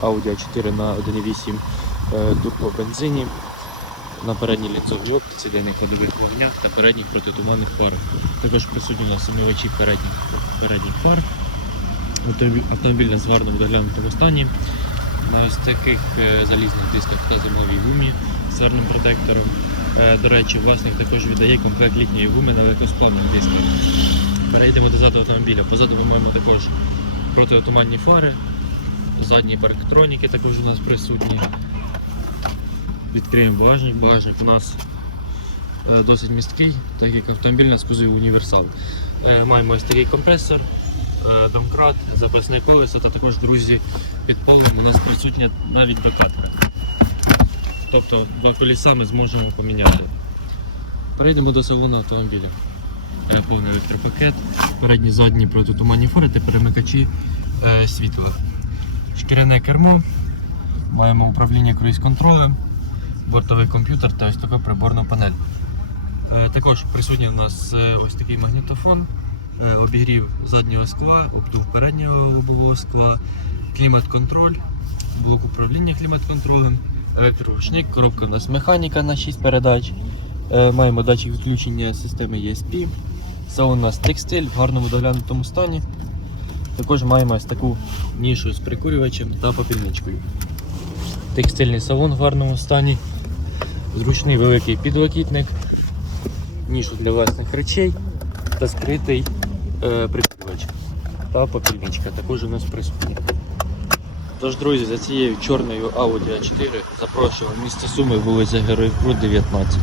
Audi A4 на 1.8 е, турбобензині. На передній лінзовій оптиці, денних ходових вогнях та передніх протитуманних фарах. Також присутні у нас омивачі передніх, передніх фар. Автомобіль, автомобіль з гарно в доглянутому стані. На ось таких е, залізних дисках та зимовій гумі з гарним протектором. Е, До речі, власник також віддає комплект літньої гуми на легкосплавних дисках. Перейдемо до ззаду автомобіля. Позаду ми маємо також протитуманні фари, задні парктроніки також у нас присутні. Відкриємо багажник. Багажник у нас е, досить місткий, так як автомобіль нас кузов універсал. Е, Маємо ось такий компресор, е, домкрат, запасне колесо та також, друзі, під палом у нас присутня навіть докатка. Тобто два коліса ми зможемо поміняти. Перейдемо до салону автомобіля. Повний електропакет, передні задні протитуманні фари та перемикачі світла. Шкіряне кермо, маємо управління круїз-контролем, бортовий комп'ютер та ось така приборна панель. Е, Також присутній у нас е, ось такий магнітофон, е, обігрів заднього скла, обдув переднього лобового скла, клімат-контроль, блок управління клімат-контролем, електроручник, коробка у нас механіка на 6 передач. Маємо датчик відключення системи ESP. Салон у нас текстиль в гарному доглянутому стані. Також маємо ось таку нішу з прикурювачем та попільничкою. Текстильний салон в гарному стані, зручний великий підлокітник, нішу для власних речей та скритий е, прикурювач та попільничка. Також у нас присутні. Тож, друзі, за цією чорною Audi A4 запрошую в місто Суми, вулиця Героїв Крут, 19.